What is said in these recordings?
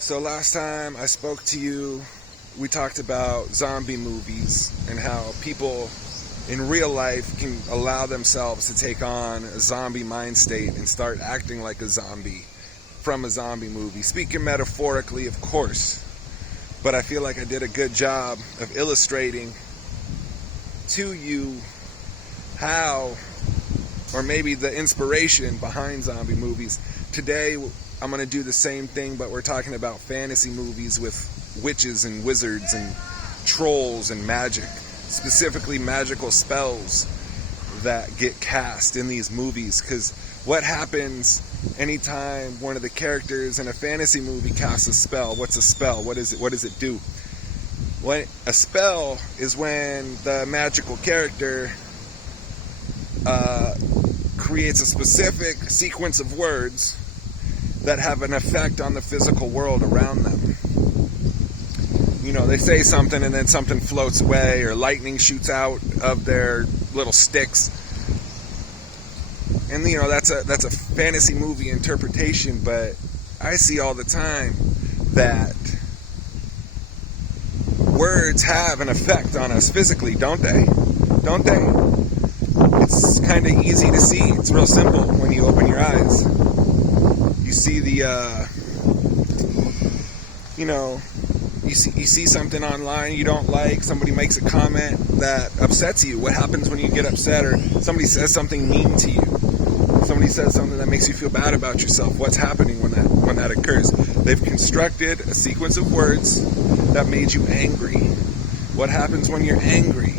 So last time I spoke to you, we talked about zombie movies and how people in real life can allow themselves to take on a zombie mind state and start acting like a zombie from a zombie movie. Speaking metaphorically, of course, but I feel like I did a good job of illustrating to you how, or maybe the inspiration behind zombie movies. Today, I'm going to do the same thing, but we're talking about fantasy movies with witches and wizards and trolls and magic. Specifically magical spells that get cast in these movies. Because what happens anytime one of the characters in a fantasy movie casts a spell? What's a spell? What is it? What does it do? A spell is when the magical character creates a specific sequence of words that have an effect on the physical world around them. You know, they say something and then something floats away, or lightning shoots out of their little sticks. And you know, that's a fantasy movie interpretation, but I see all the time that words have an effect on us physically, don't they? Don't they? It's kind of easy to see. It's real simple when you open your eyes. You see you see something online you don't like, somebody makes a comment that upsets you. What happens when you get upset, or somebody says something mean to you? Somebody says something that makes you feel bad about yourself. What's happening when that occurs? They've constructed a sequence of words that made you angry. What happens when you're angry?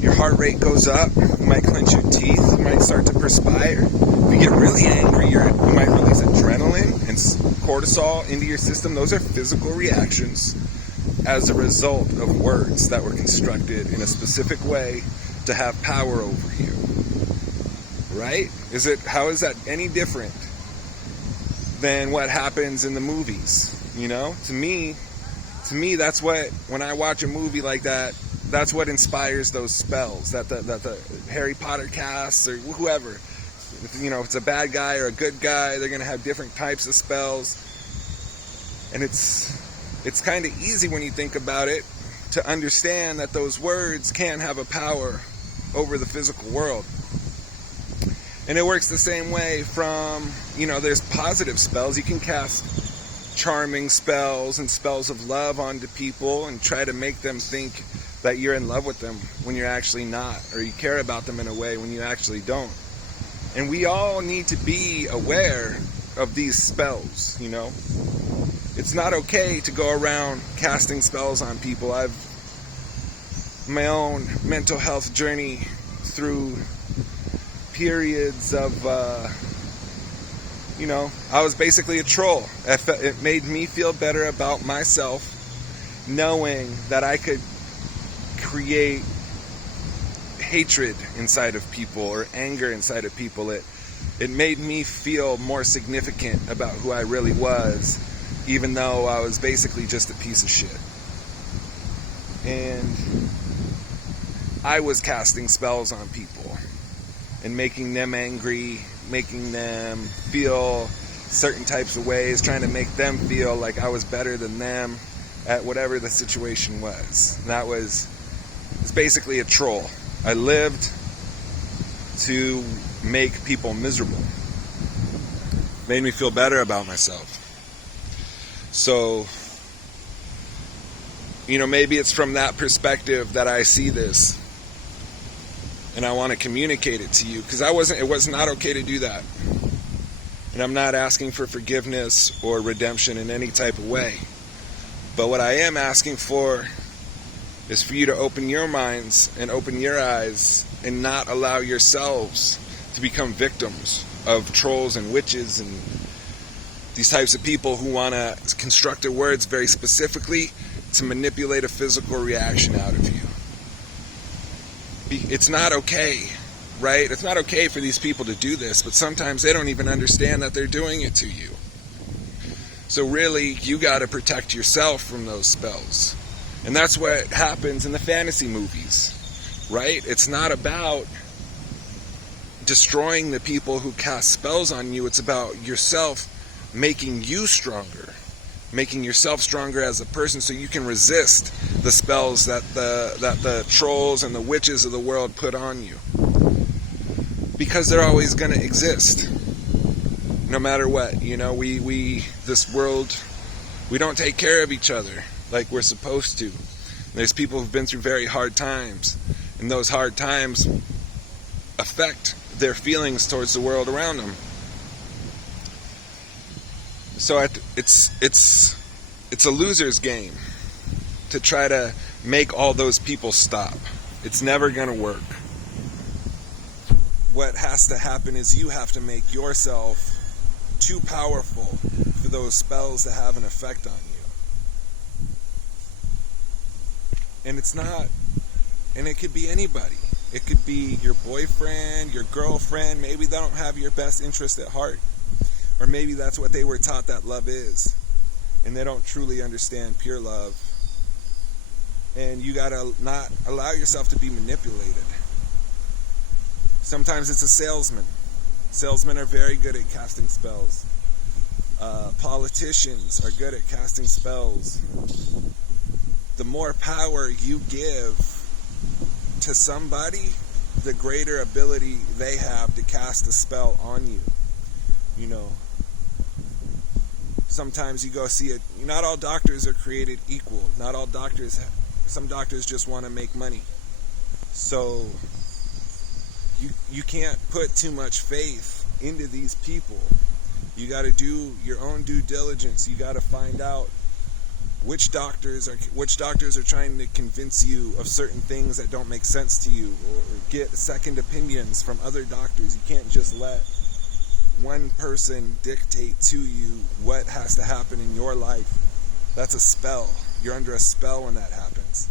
Your heart rate goes up, you might clench your teeth, you might start to perspire. If you get really angry, you might release adrenaline and cortisol into your system. Those are physical reactions as a result of words that were constructed in a specific way to have power over you. Right? How is that any different than what happens in the movies? You know, to me, that's what, when I watch a movie like that, that's what inspires those spells that the Harry Potter casts, or whoever. You know, if it's a bad guy or a good guy, they're going to have different types of spells. And it's kind of easy when you think about it to understand that those words can have a power over the physical world. And it works the same way from, there's positive spells. You can cast charming spells and spells of love onto people and try to make them think that you're in love with them when you're actually not, or you care about them in a way when you actually don't. And we all need to be aware of these spells, you know. It's not okay to go around casting spells on people. I've my own mental health journey through periods of, I was basically a troll. It made me feel better about myself knowing that I could create hatred inside of people or anger inside of people. It made me feel more significant about who I really was, even though I was basically just a piece of shit. And I was casting spells on people and making them angry, making them feel certain types of ways, trying to make them feel like I was better than them at whatever the situation was. It's basically a troll. I lived to make people miserable. Made me feel better about myself. So, maybe it's from that perspective that I see this. And I want to communicate it to you, because it was not okay to do that. And I'm not asking for forgiveness or redemption in any type of way. But what I am asking for is for you to open your minds and open your eyes and not allow yourselves to become victims of trolls and witches and these types of people who want to construct their words very specifically to manipulate a physical reaction out of you. It's not okay, right? It's not okay for these people to do this, but sometimes they don't even understand that they're doing it to you. So really, you got to protect yourself from those spells. And that's what happens in the fantasy movies, right? It's not about destroying the people who cast spells on you. It's about yourself making you stronger, making yourself stronger as a person so you can resist the spells that the trolls and the witches of the world put on you. Because they're always going to exist, no matter what. You know, this world, we don't take care of each other like we're supposed to. There's people who've been through very hard times, and those hard times affect their feelings towards the world around them. So it's a loser's game to try to make all those people stop. It's never going to work. What has to happen is you have to make yourself too powerful for those spells to have an effect on you. And it's not, and it could be anybody. It could be your boyfriend, your girlfriend. Maybe they don't have your best interest at heart. Or maybe that's what they were taught that love is, and they don't truly understand pure love. And you gotta not allow yourself to be manipulated. Sometimes it's a salesman. Salesmen are very good at casting spells. Politicians are good at casting spells. The more power you give to somebody, the greater ability they have to cast a spell on you. You know, sometimes you go see it. Not all doctors are created equal. Not all doctors, some doctors just want to make money. So you can't put too much faith into these people. You got to do your own due diligence. You got to find out which doctors are trying to convince you of certain things that don't make sense to you, or get second opinions from other doctors. You can't just let one person dictate to you what has to happen in your life. That's a spell. You're under a spell when that happens.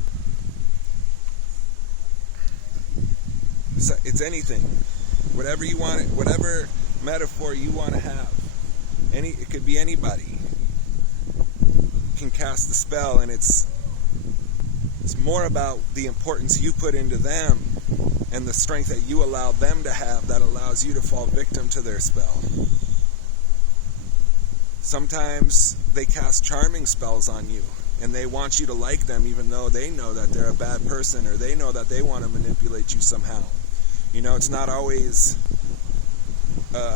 It's anything. Whatever you want, whatever metaphor you want to have. It could be anybody can cast the spell, and it's more about the importance you put into them and the strength that you allow them to have that allows you to fall victim to their spell. Sometimes they cast charming spells on you, and they want you to like them even though they know that they're a bad person, or they know that they want to manipulate you somehow. You know, it's not always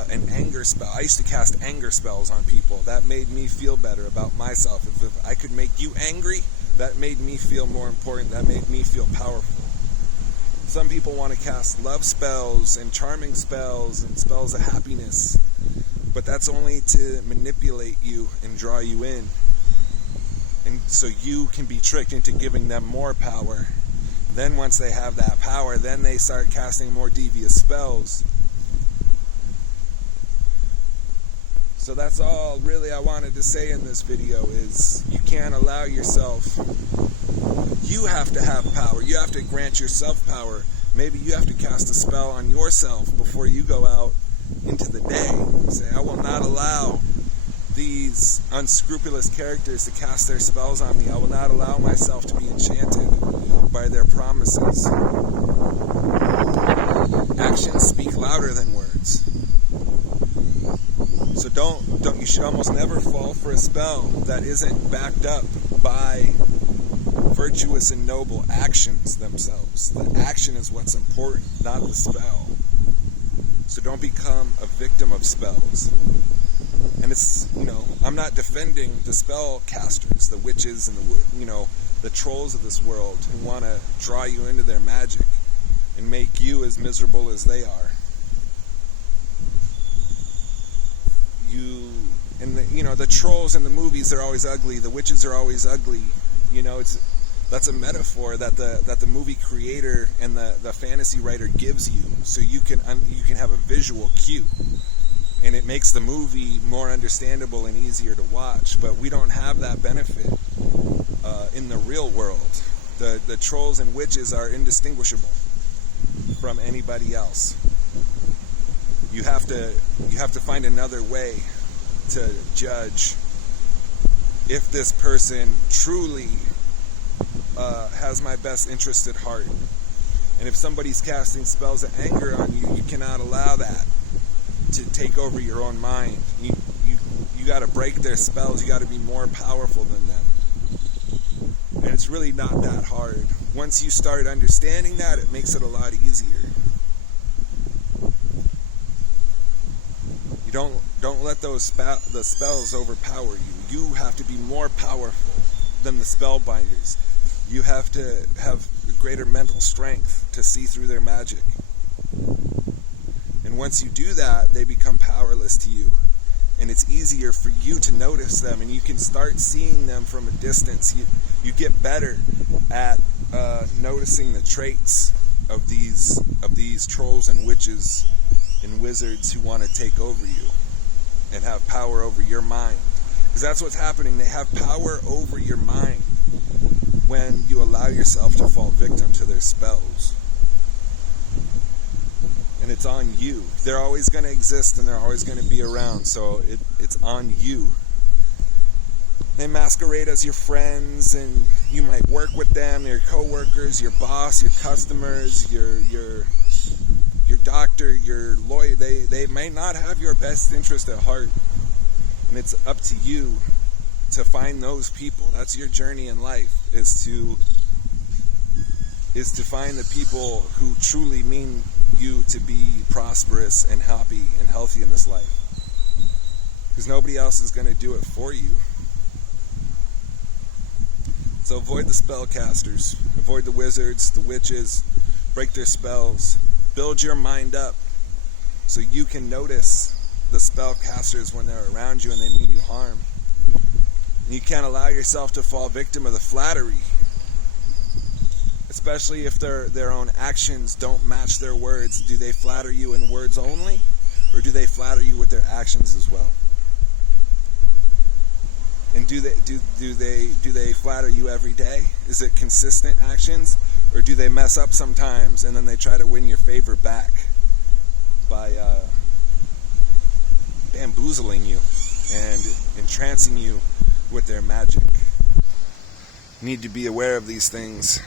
an anger spell. I used to cast anger spells on people. That made me feel better about myself. If I could make you angry, that made me feel more important. That made me feel powerful. Some people want to cast love spells and charming spells and spells of happiness, but that's only to manipulate you and draw you in. And so you can be tricked into giving them more power. Then once they have that power, then they start casting more devious spells. So that's all really I wanted to say in this video, is you can't allow yourself, you have to have power. You have to grant yourself power. Maybe you have to cast a spell on yourself before you go out into the day. Say, I will not allow these unscrupulous characters to cast their spells on me. I will not allow myself to be enchanted by their promises. Actions speak louder than words. So don't you should almost never fall for a spell that isn't backed up by virtuous and noble actions themselves. The action is what's important, not the spell. So don't become a victim of spells. And it's, I'm not defending the spell casters, the witches and the trolls of this world who want to draw you into their magic and make you as miserable as they are. The trolls in the movies, they're always ugly. The witches are always ugly. That's a metaphor that the movie creator and the fantasy writer gives you, so you can have a visual cue, and it makes the movie more understandable and easier to watch. But we don't have that benefit in the real world. The trolls and witches are indistinguishable from anybody else. You have to find another way to judge if this person truly has my best interest at heart. And if somebody's casting spells of anger on you, you cannot allow that to take over your own mind. You You got to break their spells. You got to be more powerful than them. And it's really not that hard. Once you start understanding that, it makes it a lot easier. You don't let the spells overpower you. You have to be more powerful than the spellbinders. You have to have greater mental strength to see through their magic. And once you do that, they become powerless to you. And it's easier for you to notice them, and you can start seeing them from a distance. You get better at noticing the traits of these trolls and witches and wizards who want to take over you and have power over your mind. Because that's what's happening. They have power over your mind when you allow yourself to fall victim to their spells. And it's on you. They're always going to exist and they're always going to be around, so it's on you. They masquerade as your friends, and you might work with them, your co-workers, your boss, your customers, your doctor, your lawyer. They may not have your best interest at heart, and it's up to you to find those people. That's your journey in life, is to find the people who truly mean you to be prosperous and happy and healthy in this life. Because nobody else is going to do it for you. So avoid the spellcasters, avoid the wizards, the witches, break their spells, build your mind up so you can notice the spellcasters when they're around you and they mean you harm. And you can't allow yourself to fall victim of the flattery, especially if their own actions don't match their words. Do they flatter you in words only, or do they flatter you with their actions as well? And do they flatter you every day? Is it consistent actions, or do they mess up sometimes and then they try to win your favor back by bamboozling you and entrancing you with their magic? You need to be aware of these things.